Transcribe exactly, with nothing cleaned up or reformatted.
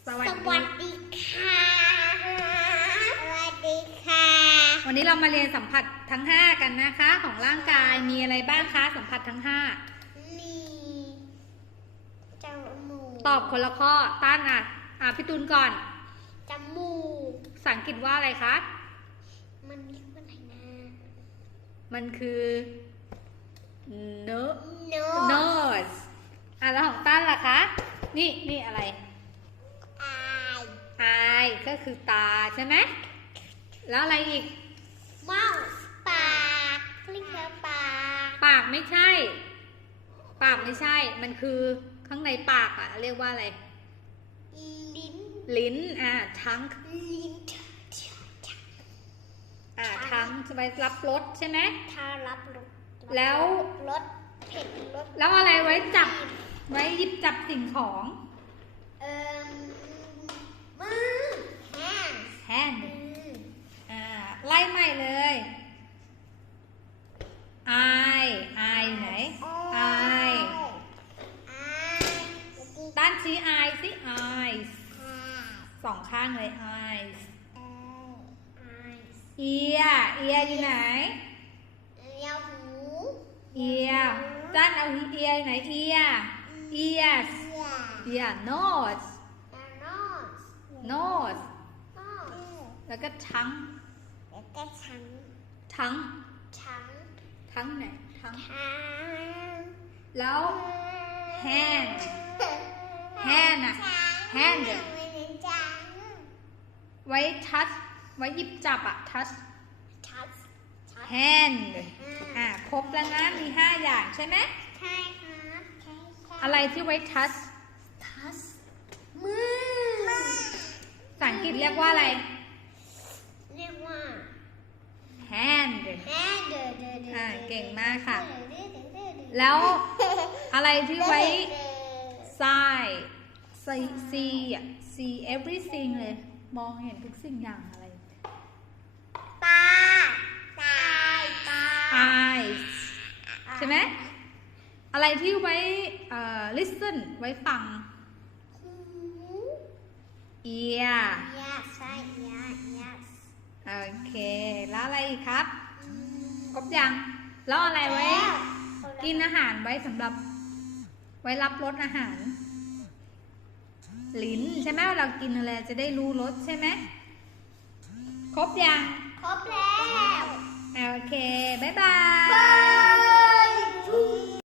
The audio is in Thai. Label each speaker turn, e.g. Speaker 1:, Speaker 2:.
Speaker 1: สวัส
Speaker 2: ส
Speaker 1: ดี
Speaker 2: วัสดีค่ะ สวัสดีค่ะ
Speaker 1: วันนี้เรามาเรียนสัมผัสทั้งห้ากันนะคะ ของร่างกายมีอะไรบ้างคะสัมผัสทั้งห้า
Speaker 2: มีจมูก
Speaker 1: ตอบคนละข้อต้านอ่ะอ่ะพี่ตูนก่อน
Speaker 2: จมูก
Speaker 1: ภาษาอังกฤษว่าอะไรคะ
Speaker 2: มันเรียกว่าอะไรนะ
Speaker 1: มันคือ nose
Speaker 2: nose
Speaker 1: nose อ่ะแล้วของต้านล่ะคะนี่นี่อะไร
Speaker 2: eye
Speaker 1: eye ก็คือตาใช่ไหมแล้วอะไรอีก
Speaker 2: mouth ปากเรียกว่าปาก
Speaker 1: ปากไม่ใช่ ปากไม่ใช่ มันคือข้างในปากอะเรียกว่าอะไร
Speaker 2: ลิ้น
Speaker 1: ลิ้นอ่าทั้ง
Speaker 2: ลิ้น
Speaker 1: อ่าทั้งจะไปรับรสใช่ไหม
Speaker 2: ถ้ารับรส
Speaker 1: แล้ว
Speaker 2: รสเผ็ดรส
Speaker 1: แล้วอะไรไว้จับ ไว้หยิบจับสิ่งของ
Speaker 2: เอ่อมือ hands
Speaker 1: hand
Speaker 2: มือ
Speaker 1: อ่าไล่ใหม่เลย eye eye ไหน eye ด้านชี้ eye สิ eyes สองข้างเลย eyes ear ear อยู่ไหน
Speaker 2: ยาหู
Speaker 1: ear ด้านเอา ear อยู่ไหน ear ears ear nose nose แล้วก็ทั้ง
Speaker 2: แล้วก็ทั้ง
Speaker 1: ทั้ง
Speaker 2: ทั้ง
Speaker 1: ทั้งไหนทั้ง
Speaker 2: ทั้ง
Speaker 1: แล้ว hand hand อะ hand ไว้ touch ไว้หยิบจับอะ touch
Speaker 2: touch
Speaker 1: hand อ่าครบแล้วนะมีห้าอย่างใช่ไหม
Speaker 2: ใช่ครับใช่ค่ะ
Speaker 1: อะไรที่ไว้ touch
Speaker 2: touch มือ
Speaker 1: ภาษาอังกฤษเรียกว่าอะไร
Speaker 2: เรียกว่า
Speaker 1: hand
Speaker 2: hand
Speaker 1: อ่าเก่งมากค่ะ แล้วอะไรที่ไว้ side see see อ่ะ see everything เลย มองเห็นทุกสิ่งอย่างอะไร
Speaker 2: ตาตาตา
Speaker 1: eyes ใช่ไหมอะไรที่ไว้เอ่อ listen ไว้ฟัง
Speaker 2: หู
Speaker 1: ear
Speaker 2: yes ใช่ yes yes
Speaker 1: โอเค แล้วอะไรอีกครับ ครบยัง แล้วอะไรไว้ กินอาหารไว้สำหรับ ไว้รับรสอาหาร ลิ้นใช่ไหมเรากินอะไรจะได้รู้รสใช่ไหมครบยัง
Speaker 2: ครบแล้ว
Speaker 1: โอเค บ๊ายบาย
Speaker 2: บาย